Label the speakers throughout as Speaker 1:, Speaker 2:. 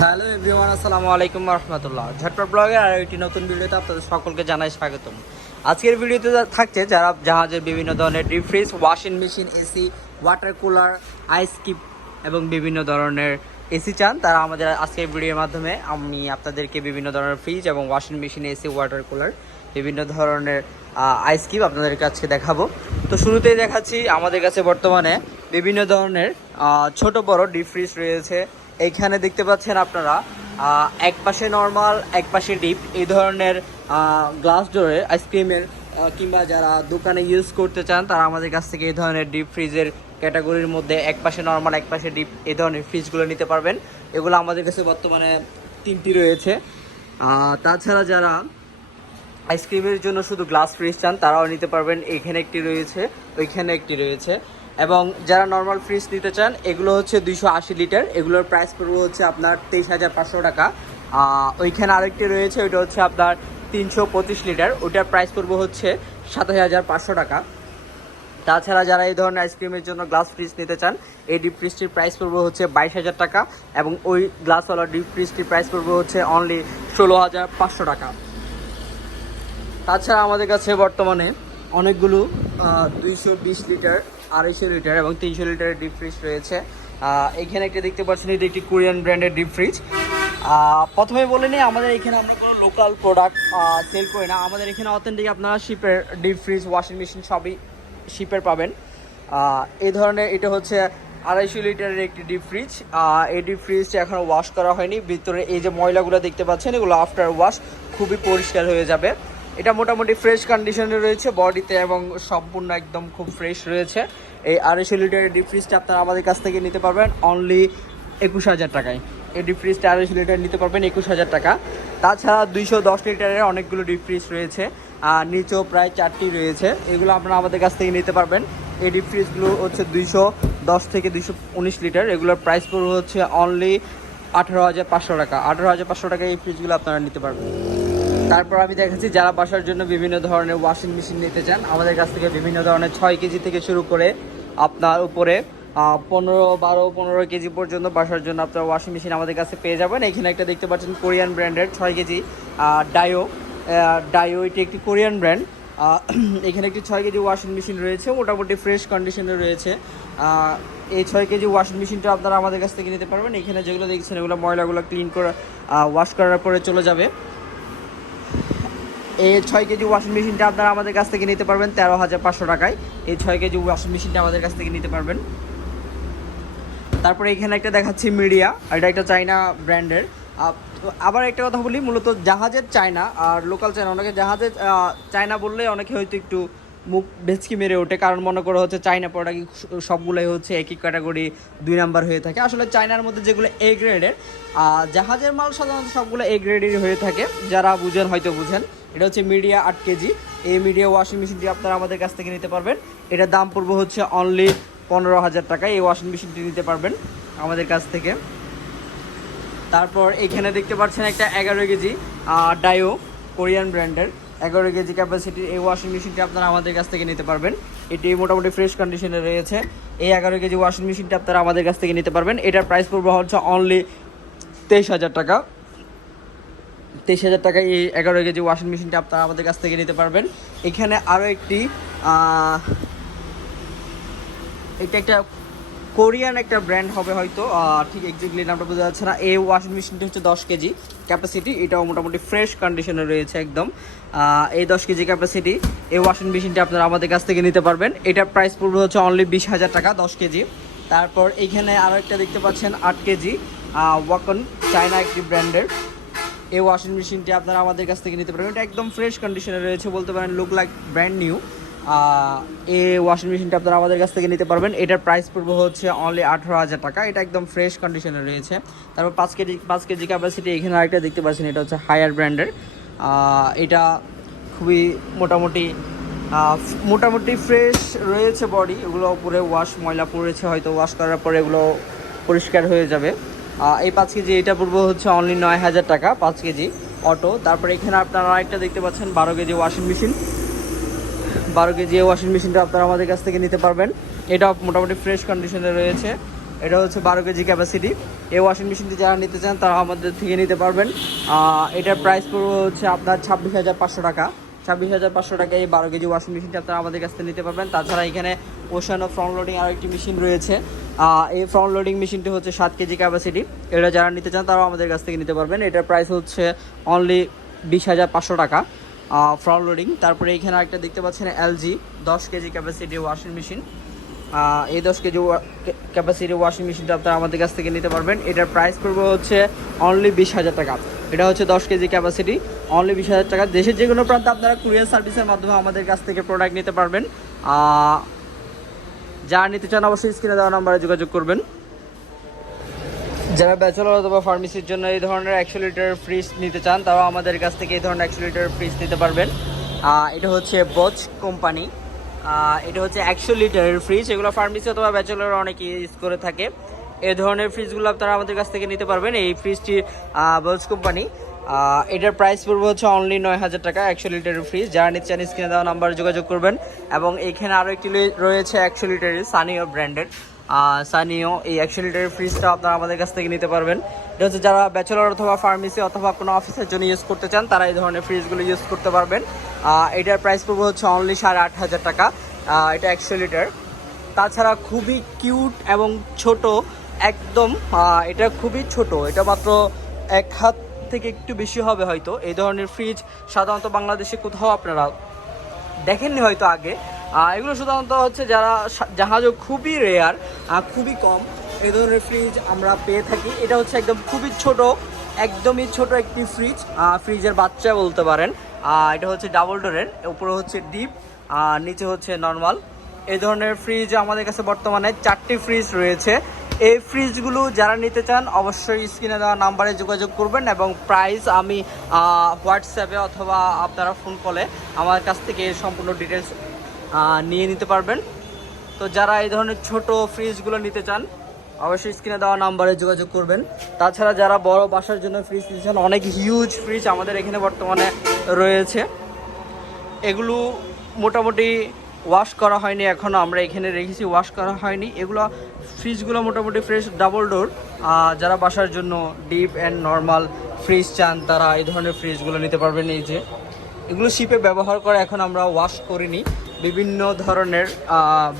Speaker 1: Hello everyone, আসসালামু আলাইকুম রহমতুল্লাহ। ঝটপট ব্লগের আর একটি নতুন ভিডিওতে আপনাদের সকলকে জানাই স্বাগতম। আজকের ভিডিওতে থাকছে যারা জাহাজের বিভিন্ন ধরনের deep fridge washing machine AC water cooler ice keep এবং বিভিন্ন ধরনের এসি চান, তারা আমাদের আজকের ভিডিওর মাধ্যমে আমি আপনাদেরকে বিভিন্ন ধরনের ফ্রিজ এবং washing machine AC water cooler বিভিন্ন ধরনের আইস কিপ আপনাদের কাছে দেখাবো। তো শুরুতেই দেখাচ্ছি, আমাদের কাছে বর্তমানে বিভিন্ন ধরনের ছোট বড় ডিপ ফ্রিজ রয়েছে। এইখানে দেখতে পাচ্ছেন আপনারা এক পাশে নর্মাল এক পাশে ডিপ এই ধরনের গ্লাস ডোরে আইসক্রিমের কিংবা যারা দোকানে ইউজ করতে চান, তারা আমাদের কাছ থেকে এই ধরনের ডিপ ফ্রিজের ক্যাটাগরির মধ্যে এক পাশে নর্মাল এক পাশে ডিপ এই ধরনের ফ্রিজগুলো নিতে পারবেন। এগুলো আমাদের কাছে বর্তমানে তিনটি রয়েছে। তাছাড়া যারা আইসক্রিমের জন্য শুধু গ্লাস ফ্রিজ চান, তারাও নিতে পারবেন। এখানে একটি রয়েছে, ওইখানে একটি রয়েছে। এবং যারা নর্মাল ফ্রিজ নিতে চান, এগুলো হচ্ছে দুইশো আশি লিটার এগুলোর প্রাইস পড়বে হচ্ছে আপনার তেইশ হাজার পাঁচশো টাকা। ওইখানে আরেকটি রয়েছে, ওইটা হচ্ছে আপনার তিনশো পঁচিশ লিটার ওইটার প্রাইস পড়বে হচ্ছে সাতাশ হাজার পাঁচশো টাকা। তাছাড়া যারা এই ধরনের আইসক্রিমের জন্য গ্লাস ফ্রিজ নিতে চান, এই ডিপ ফ্রিজটির প্রাইস পড়বে হচ্ছে বাইশ হাজার টাকা এবং ওই গ্লাসওয়ালা ডিপ ফ্রিজটির প্রাইস পড়বে হচ্ছে অনলি ষোলো হাজার পাঁচশো টাকা। তাছাড়া আমাদের কাছে বর্তমানে অনেকগুলো দুইশো বিশ লিটার আড়াইশো লিটার এবং তিনশো লিটারের ডিপ ফ্রিজ রয়েছে। এখানে একটা দেখতে পাচ্ছেন, এটি একটি কোরিয়ান ব্র্যান্ডের ডিপ ফ্রিজ প্রথমে বলে নিই, আমাদের এখানে আমরা কোনো লোকাল প্রোডাক্ট সেল করি না। আমাদের এখানে অথেন্টিক আপনারা শিপের ডিপ ফ্রিজ ওয়াশিং মেশিন সবই শিপের পাবেন। এই ধরনের এটা হচ্ছে আড়াইশো লিটারের একটি ডিপ ফ্রিজ এই ডিপ ফ্রিজটা এখনও ওয়াশ করা হয়নি। ভিতরে এই যে ময়লাগুলো দেখতে পাচ্ছেন, এগুলো আফটার ওয়াশ খুবই পরিষ্কার হয়ে যাবে। এটা মোটামুটি ফ্রেশ কন্ডিশনে রয়েছে বডিতে এবং সম্পূর্ণ একদম খুব ফ্রেশ রয়েছে। এই আড়াইশো লিটারের ডিপ ফ্রিজটা আপনারা আমাদের কাছ থেকে নিতে পারবেন অনলি একুশ হাজার টাকায়। এই ডিপ ফ্রিজটা আড়াইশো লিটার নিতে পারবেন একুশ হাজার টাকা। তাছাড়া দুইশো দশ লিটারের অনেকগুলো ডিপ ফ্রিজ রয়েছে। আর নিচেও প্রায় চারটি রয়েছে। এগুলো আপনারা আমাদের কাছ থেকে নিতে পারবেন। এই ডিপ ফ্রিজগুলো হচ্ছে দুইশো দশ থেকে দুইশো উনিশ লিটার। এগুলোর প্রাইস পড়বে হচ্ছে অনলি আঠারো হাজার পাঁচশো টাকা। আঠারো হাজার পাঁচশো টাকা এই ফ্রিজগুলো আপনারা নিতে পারবেন। তারপর আমি দেখাচ্ছি যারা বাসার জন্য বিভিন্ন ধরনের ওয়াশিং মেশিন নিতে চান, আমাদের কাছ থেকে বিভিন্ন ধরনের ছয় কেজি থেকে শুরু করে আপনার উপরে পনেরো, বারো, পনেরো কেজি পর্যন্ত বাসার জন্য আপনার ওয়াশিং মেশিন আমাদের কাছে পেয়ে যাবেন। এখানে একটা দেখতে পাচ্ছেন কোরিয়ান ব্র্যান্ডের ছয় কেজি ডায়ো ডায়ো এটি একটি কোরিয়ান ব্র্যান্ড। এখানে একটি ছয় কেজি ওয়াশিং মেশিন রয়েছে, মোটামুটি ফ্রেশ কন্ডিশনে রয়েছে। এই ছয় কেজি ওয়াশিং মেশিনটা আপনারা আমাদের কাছ থেকে নিতে পারবেন। এখানে যেগুলো দেখছেন, এগুলো ময়লাগুলো ক্লিন করা ওয়াশ করার পরে চলে যাবে। এই ছয় কেজি ওয়াশিং মেশিনটা আপনারা আমাদের কাছ থেকে নিতে পারবেন তেরো হাজার পাঁচশো টাকায়। এই ছয় কেজি ওয়াশিং মেশিনটা আমাদের কাছ থেকে নিতে পারবেন। তারপরে এখানে একটা দেখাচ্ছি মিডিয়া এটা একটা চাইনা ব্র্যান্ডের। আবার একটা কথা বলি, মূলত জাহাজের চায়না আর লোকাল চায়না। অনেকে জাহাজের চায়না বললে অনেকে হয়তো একটু মুখ ভেচকি মেরে ওঠে, কারণ মনে করো হচ্ছে চায়না প্রোডাক্ট সবগুলোই হচ্ছে একই ক্যাটাগরি দুই নাম্বার হয়ে থাকে। আসলে চায়নার মধ্যে যেগুলো এ গ্রেডের জাহাজের মাল সাধারণত সবগুলো এ গ্রেডেরই হয়ে থাকে। যারা বুঝেন হয়তো বুঝেন। এটা হচ্ছে মিডিয়া আট কেজি। এই মিডিয়া ওয়াশিং মেশিনটি আপনারা আমাদের কাছ থেকে নিতে পারবেন। এটার দাম পড়বে হচ্ছে অনলি পনেরো হাজার টাকা। এই ওয়াশিং মেশিনটি নিতে পারবেন আমাদের কাছ থেকে। তারপর এখানে দেখতে পাচ্ছেন একটা এগারো কেজি ডায়ো কোরিয়ান ব্র্যান্ডের এগারো কেজি ক্যাপাসিটির এই ওয়াশিং মেশিনটি আপনারা আমাদের কাছ থেকে নিতে পারবেন। এটি মোটামুটি ফ্রেশ কন্ডিশনে রয়েছে। এই এগারো কেজি ওয়াশিং মেশিনটি আপনারা আমাদের কাছ থেকে নিতে পারবেন। এটার প্রাইস পড়বে হচ্ছে অনলি তেইশ হাজার টাকা। তেইশ হাজার টাকায় এই এগারো কেজি ওয়াশিং মেশিনটা আপনারা আমাদের কাছ থেকে নিতে পারবেন। এখানে আরও একটি এটা একটা কোরিয়ান একটা ব্র্যান্ড হবে হয়তো ঠিক এক্স্যাক্টলি নামটা বোঝা যাচ্ছে না। এই ওয়াশিং মেশিনটি হচ্ছে দশ কেজি ক্যাপাসিটি এটাও মোটামুটি ফ্রেশ কন্ডিশনে রয়েছে একদম। এই দশ কেজি ক্যাপাসিটি এই ওয়াশিং মেশিনটি আপনারা আমাদের কাছ থেকে নিতে পারবেন। এটার প্রাইস পড়বে হচ্ছে অনলি বিশ হাজার টাকা, দশ কেজি। তারপর এইখানে আরও একটা দেখতে পাচ্ছেন, আট কেজি ওয়াকন চায়না একটি ব্র্যান্ডের এই ওয়াশিং মেশিনটি আপনারা আমাদের কাছ থেকে নিতে পারবেন। এটা একদম ফ্রেশ কন্ডিশনে রয়েছে, বলতে পারেন লুক লাইক ব্র্যান্ড নিউ এই ওয়াশিং মেশিনটা আপনারা আমাদের কাছ থেকে নিতে পারবেন। এটার প্রাইস পড়বে হচ্ছে অনলি আঠারো হাজার টাকা। এটা একদম ফ্রেশ কন্ডিশনে রয়েছে। তারপর পাঁচ কেজি পাঁচ কেজি ক্যাপাসিটি এখানে আরেকটা দেখতে পাচ্ছেন, এটা হচ্ছে হায়ার ব্র্যান্ডের এটা খুবই মোটামুটি মোটামুটি ফ্রেশ রয়েছে বডি এগুলো উপরে ওয়াশ ময়লা পড়েছে, হয়তো ওয়াশ করার পরে এগুলো পরিষ্কার হয়ে যাবে। এই পাঁচ কেজি এটা পূর্ব হচ্ছে অনলি নয় হাজার টাকা, পাঁচ কেজি অটো তারপরে এখানে আপনারা আরেকটা দেখতে পাচ্ছেন, বারো কেজি ওয়াশিং মেশিন বারো কেজি ওয়াশিং মেশিনটা আপনারা আমাদের কাছ থেকে নিতে পারবেন। এটা মোটামুটি ফ্রেশ কন্ডিশনে রয়েছে। এটা হচ্ছে বারো কেজি ক্যাপাসিটি এই ওয়াশিং মেশিনটি যারা নিতে চান, তারা আমাদের থেকে নিতে পারবেন। এটার প্রাইস পড়বে হচ্ছে আপনার ছাব্বিশ হাজার পাঁচশো টাকা। ছাব্বিশ হাজার পাঁচশো টাকা এই বারো কেজি ওয়াশিং মেশিনটি আপনারা আমাদের কাছ থেকে নিতে পারবেন। তাছাড়া এখানে ওশানো ফ্রন্ট লোডিং আরও একটি মেশিন রয়েছে। এই ফ্রন্ট লোডিং মেশিনটি হচ্ছে সাত কেজি ক্যাপাসিটি এটা যারা নিতে চান, তারাও আমাদের কাছ থেকে নিতে পারবেন। এটার প্রাইস হচ্ছে অনলি বিশ হাজার পাঁচশো টাকা ফ্রন্ট লোডিং তারপরে এখানে একটা দেখতে পাচ্ছেন এলজি দশ কেজি ক্যাপাসিটি ওয়াশিং মেশিন এই দশ কেজি ক্যাপাসিটি ওয়াশিং মেশিনটা আপনারা আমাদের কাছ থেকে নিতে পারবেন। এটার প্রাইস পড়বে হচ্ছে অনলি বিশ হাজার টাকা। এটা হচ্ছে দশ কেজি ক্যাপাসিটি অনলি বিশ হাজার টাকা। দেশের যে কোনো প্রান্তে আপনারা কুরিয়ার সার্ভিসের মাধ্যমে আমাদের কাছ থেকে প্রোডাক্ট নিতে পারবেন। যারা নিতে চান অবশ্যই স্ক্রিনে দেওয়া নাম্বারে যোগাযোগ করবেন। যারা ব্যাচেলর অথবা ফার্মেসির জন্য এই ধরনের একশো লিটার ফ্রিজ নিতে চান তারা আমাদের কাছ থেকে এই ধরনের একশো লিটার ফ্রিজ নিতে পারবেন। এটা হচ্ছে বচ কোম্পানি। এটা হচ্ছে একশো লিটারের ফ্রিজ। এগুলো ফার্মেসি অথবা ব্যাচেলর অনেকে ইউজ করে থাকে। এই ধরনের ফ্রিজগুলো আপনারা আমাদের কাছ থেকে নিতে পারবেন। এই ফ্রিজটি বচ কোম্পানি। এটার প্রাইস পড়বে হচ্ছে অনলি নয় হাজার টাকা, একশো লিটারের ফ্রিজ যারা নিচ্ছেন স্ক্রিনে দেওয়া নাম্বারে যোগাযোগ করবেন। এবং এখানে আরও একটি রয়েছে একশো লিটারের সানিও ব্র্যান্ডেড সানিও এই একশো লিটারের ফ্রিজটা আপনারা আমাদের কাছ থেকে নিতে পারবেন। এটা হচ্ছে যারা ব্যাচেলর অথবা ফার্মেসি অথবা কোনো অফিসের জন্য ইউজ করতে চান, তারা এই ধরনের ফ্রিজগুলো ইউজ করতে পারবেন। এটার প্রাইস পড়বে হচ্ছে অনলি সাড়ে আট হাজার টাকা। এটা একশো লিটার তাছাড়া খুবই কিউট এবং ছোট, একদম এটা খুবই ছোট। এটা মাত্র এক হাত থেকে একটু বেশি হবে হয়তো। এই ধরনের ফ্রিজ সাধারণত বাংলাদেশে কোথাও আপনারা দেখেননি হয়তো আগে। এগুলো সাধারণত হচ্ছে যারা জাহাজও খুবই রেয়ার খুবই কম, এই ধরনের ফ্রিজ আমরা পেয়ে থাকি। এটা হচ্ছে একদম খুবই ছোট, একদমই ছোট একটি ফ্রিজ ফ্রিজের বাচ্চা বলতে পারেন। এটা হচ্ছে ডাবল ডোরের উপরে হচ্ছে ডিপ আর নিচে হচ্ছে নর্মাল এই ধরনের ফ্রিজ আমাদের কাছে বর্তমানে চারটি ফ্রিজ রয়েছে। এই ফ্রিজগুলো যারা নিতে চান, অবশ্যই স্ক্রিনে দেওয়া নাম্বারে যোগাযোগ করবেন এবং প্রাইস আমি হোয়াটসঅ্যাপে অথবা আপনারা ফোন কলে আমার কাছ থেকে সম্পূর্ণ ডিটেলস নিয়ে নিতে পারবেন। তো যারা এই ধরনের ছোট ফ্রিজগুলো নিতে চান, অবশ্যই স্ক্রিনে দেওয়া নাম্বারে যোগাযোগ করবেন। তাছাড়া যারা বড় বাসার জন্য ফ্রিজ নিতে চান, অনেক হিউজ ফ্রিজ আমাদের এখানে বর্তমানে রয়েছে। এগুলো মোটামুটি ওয়াশ করা হয়নি এখনও আমরা এখানে রেখেছি ওয়াশ করা হয়নি। এগুলো ফ্রিজগুলো মোটামুটি ফ্রেশ ডাবল ডোর যারা বাসার জন্য ডিপ অ্যান্ড নর্মাল ফ্রিজ চান, তারা এই ধরনের ফ্রিজগুলো নিতে পারবেন এই যে। এগুলো শিপে ব্যবহার করে এখন আমরা ওয়াশ করিনি। বিভিন্ন ধরনের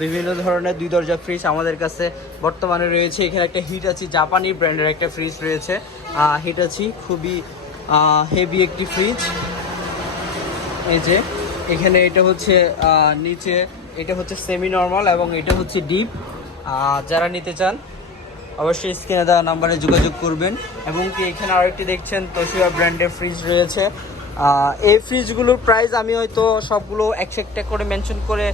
Speaker 1: বিভিন্ন ধরনের দুই দরজা ফ্রিজ আমাদের কাছে বর্তমানে রয়েছে। এখানে একটা হিট আছে জাপানি ব্র্যান্ডের একটা ফ্রিজ রয়েছে। হিট আছে খুবই হেভি একটি ফ্রিজ এই যে। এখানে এটা হচ্ছে নিচে এটা হচ্ছে সেমি নর্মাল এবং এটা হচ্ছে ডিপ যারা নিতে চান, অবশ্যই স্ক্রিনে দেওয়া নাম্বারে যোগাযোগ করবেন। এবং কি এখানে আরেকটি দেখছেন তোশিবা ব্র্যান্ডের ফ্রিজ রয়েছে। এই ফ্রিজগুলোর প্রাইস আমি হয়তো সবগুলো এক একটা করে মেনশন করে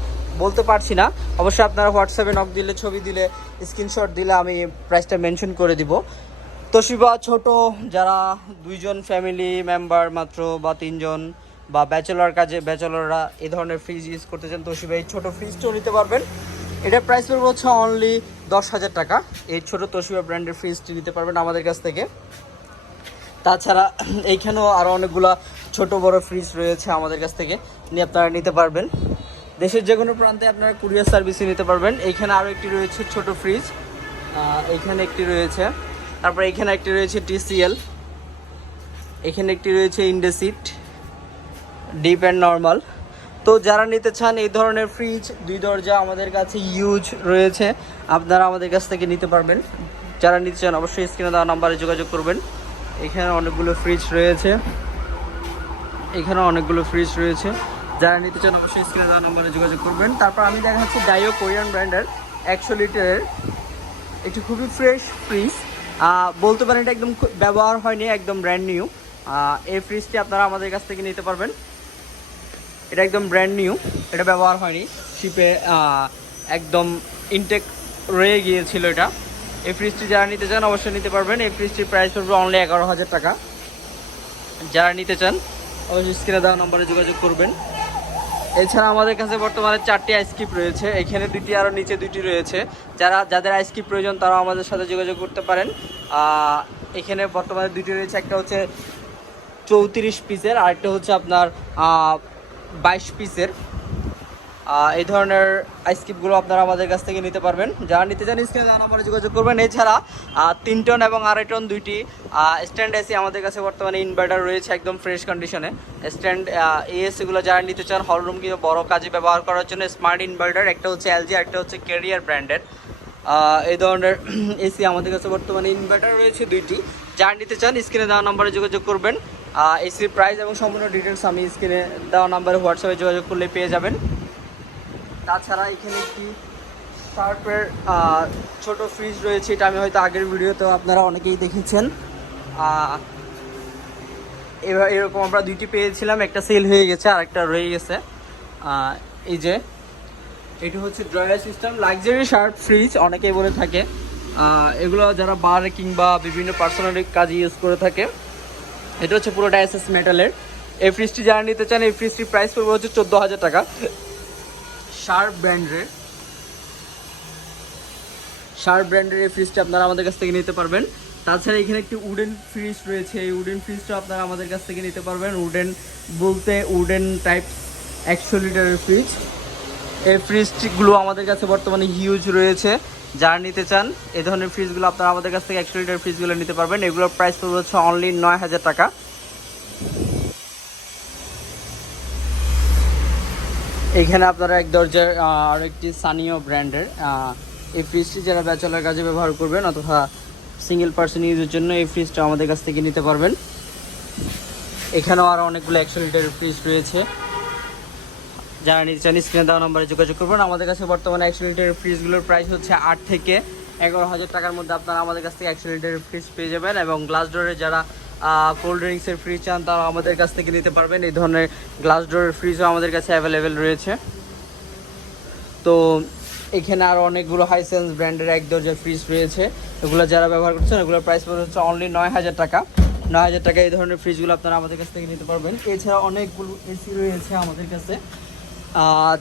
Speaker 1: বলতে পারছি না। অবশ্যই আপনারা হোয়াটসঅ্যাপে নক দিলে, ছবি দিলে স্ক্রিনশট দিলে আমি প্রাইসটা মেনশন করে দিব। তোশিবা ছোট, যারা দুইজন ফ্যামিলি মেম্বার মাত্র বা তিনজন বা ব্যাচেলর কাজে ব্যাচেলররা এ ধরনের ফ্রিজ ইউজ করতে চান তোশিবা এই ছোটো ফ্রিজটাও নিতে পারবেন। এটার প্রাইস পড়বে হচ্ছে অনলি দশ হাজার টাকা। এই ছোটো তোশিবা ব্র্যান্ডের ফ্রিজটি নিতে পারবেন আমাদের কাছ থেকে। তাছাড়া এইখানেও আরও অনেকগুলা ছোট বড় ফ্রিজ রয়েছে আমাদের কাছ থেকে, নিয়ে আপনারা নিতে পারবেন। দেশের যে কোনো প্রান্তে আপনারা কুরিয়ার সার্ভিসে নিতে পারবেন। এইখানে আরও একটি রয়েছে ছোট ফ্রিজ এইখানে একটি রয়েছে। তারপর এখানে একটি রয়েছে টিসিএল এখানে একটি রয়েছে ইন্ডেসিট ডিপ অ্যান্ড নর্মাল তো যারা নিতে চান এই ধরনের ফ্রিজ দুই দরজা আমাদের কাছে ইউজ রয়েছে। আপনারা আমাদের কাছ থেকে নিতে পারবেন। যারা নিতে চান অবশ্যই স্ক্রিনে দেওয়া নাম্বারে যোগাযোগ করবেন। এখানে অনেকগুলো ফ্রিজ রয়েছে। এখানে অনেকগুলো ফ্রিজ রয়েছে। যারা নিতে চান অবশ্যই স্ক্রিনে দেওয়া নাম্বারে যোগাযোগ করবেন। তারপর আমি দেখাচ্ছি ডাইও কোরিয়ান ব্র্যান্ডের একশো লিটারের একটি খুবই ফ্রেশ ফ্রিজ বলতে পারেন এটা একদম ব্যবহার হয়নি, একদম ব্র্যান্ড নিউ এই ফ্রিজটি আপনারা আমাদের কাছ থেকে নিতে পারবেন। এটা একদম ব্র্যান্ড নিউ এটা ব্যবহার হয়নি। শিপে একদম ইনটেক রয়ে গিয়েছিল এটা। এই ফ্রিজটি যারা নিতে চান অবশ্যই নিতে পারবেন। এই ফ্রিজটির প্রাইস পড়বে অনলি এগারো হাজার টাকা। যারা নিতে চান, অবশ্যই স্ক্রিনে দেওয়া নম্বরে যোগাযোগ করবেন। এছাড়া আমাদের কাছে বর্তমানে চারটি আইসক্রিপ রয়েছে। এখানে দুটি আরও নিচে দুটি রয়েছে। যারা, যাদের আইসক্রিপ প্রয়োজন তারা আমাদের সাথে যোগাযোগ করতে পারেন। এখানে বর্তমানে দুটি রয়েছে। একটা হচ্ছে চৌত্রিশ পিসের আরেকটা হচ্ছে আপনার বাইশ পিসের। এই ধরনের আইসক্রিপগুলো আপনারা আমাদের কাছ থেকে নিতে পারবেন। যারা নিতে চান স্ক্রিনে দেওয়া নাম্বারে যোগাযোগ করবেন। এছাড়া তিন টন এবং আড়াই টন দুইটি স্ট্যান্ড এসি আমাদের কাছে বর্তমানে ইনভার্টার রয়েছে একদম ফ্রেশ কন্ডিশনে স্ট্যান্ড এই এসিগুলো যারা নিতে চান হলরুম কিংবা বড় কাজে ব্যবহার করার জন্য স্মার্ট ইনভার্টার একটা হচ্ছে এলজি একটা হচ্ছে ক্যারিয়ার ব্র্যান্ডের এই ধরনের এসি আমাদের কাছে বর্তমানে ইনভার্টার রয়েছে দুইটি। যারা নিতে চান, স্ক্রিনে দেওয়া নাম্বারে যোগাযোগ করবেন। এসির প্রাইস এবং সম্পূর্ণ ডিটেলস আমি স্ক্রিনে দেওয়া নাম্বারে হোয়াটসঅ্যাপে যোগাযোগ করলে পেয়ে যাবেন। তাছাড়া এখানে একটি শার্পের ছোট ফ্রিজ রয়েছে, এটা আমি হয়তো আগের ভিডিওতে আপনারা অনেকেই দেখেছেন। এবার এরকম আমরা দুইটি পেয়েছিলাম, একটা সেল হয়ে গেছে আর একটা রয়ে গেছে। এই যে, এটা হচ্ছে drawer system luxury Sharp fridge অনেকেই বলে থাকে। এগুলো যারা বার কিংবা বিভিন্ন পার্সোনালি কাজে ইউজ করে থাকে। এটা হচ্ছে পুরোটা এসএস মেটালের। এই ফ্রিজটি যারা নিতে চান, এই ফ্রিজটির প্রাইস পড়বে হচ্ছে চোদ্দ হাজার টাকা শার্প ব্র্যান্ডের শার্প ব্র্যান্ডের এই ফ্রিজটি আপনারা আমাদের কাছ থেকে নিতে পারবেন। তাছাড়া এখানে একটি উডেন ফ্রিজ রয়েছে। এই উডেন ফ্রিজটা আপনারা আমাদের কাছ থেকে নিতে পারবেন। উডেন বলতে উডেন টাইপ একশো লিটারের ফ্রিজ এই ফ্রিজগুলো আমাদের কাছে বর্তমানে হিউজ রয়েছে। যারা নিতে চান, এ ধরনের ফ্রিজগুলো আপনারা আমাদের কাছ থেকে একশো লিটার ফ্রিজগুলো নিতে পারবেন। এগুলোর প্রাইস পড়বে হচ্ছে অনলি নয় হাজার টাকা। এখানে আপনারা এক দরজার আর একটি স্থানীয় ব্র্যান্ডের এই ফ্রিজটি যারা ব্যাচেলার কাজে ব্যবহার করবেন অথবা সিঙ্গেল পার্সন ইউজের জন্য এই ফ্রিজটা আমাদের কাছ থেকে নিতে পারবেন। এখানেও আরও অনেকগুলো একশো লিটারের ফ্রিজ রয়েছে। যারা নিতে চান স্ক্রিনে দেওয়া নম্বরে যোগাযোগ করবেন। আমাদের কাছে বর্তমানে একশো লিটারের ফ্রিজগুলোর প্রাইস হচ্ছে আট থেকে এগারো হাজার টাকার মধ্যে আপনারা আমাদের কাছ থেকে একশো লিটারের ফ্রিজ পেয়ে যাবেন এবং গ্লাস ডোরের যারা কোল্ড ড্রিঙ্কসের ফ্রিজ চান তারা আমাদের কাছ থেকে নিতে পারবেন। এই ধরনের গ্লাস ডোরের ফ্রিজও আমাদের কাছে অ্যাভেলেবেল রয়েছে। তো এখানে আরও অনেকগুলো হাইসেন্স ব্র্যান্ডের এক দরজার ফ্রিজ রয়েছে। এগুলো যারা ব্যবহার করছেন এগুলোর প্রাইস পড়ে হচ্ছে অনলি নয় হাজার টাকা। নয় হাজার টাকা এই ধরনের ফ্রিজগুলো আপনারা আমাদের কাছ থেকে নিতে পারবেন। এছাড়া অনেকগুলো এসি রয়েছে আমাদের কাছে।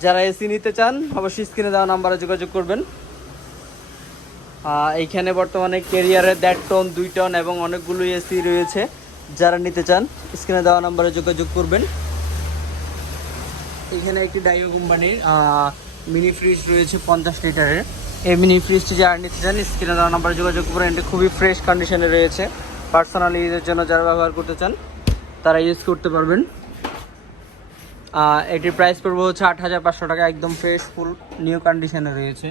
Speaker 1: যারা এসি নিতে চান, অবশ্যই স্ক্রিনে দেওয়া নাম্বারে যোগাযোগ করবেন। এইখানে বর্তমানে কেরিয়ারের দেড় টন, দুই টন এবং অনেকগুলো এসি রয়েছে। যারা নিতে চান, স্ক্রিনে দেওয়া নাম্বারে যোগাযোগ করবেন। এখানে একটি ডাইও কোম্পানির মিনি ফ্রিজ রয়েছে পঞ্চাশ লিটারের। এই মিনি ফ্রিজটি যারা নিতে চান, স্ক্রিনে দেওয়া নাম্বারে যোগাযোগ করবেন। এটি খুবই ফ্রেশ কন্ডিশনে রয়েছে। পার্সোনাল ইউজের জন্য যারা ব্যবহার করতে চান, তারা ইউজ করতে পারবেন। এটির প্রাইস পড়বে হচ্ছে আট হাজার পাঁচশো টাকা একদম ফ্রেশ ফুল নিউ কন্ডিশনে রয়েছে।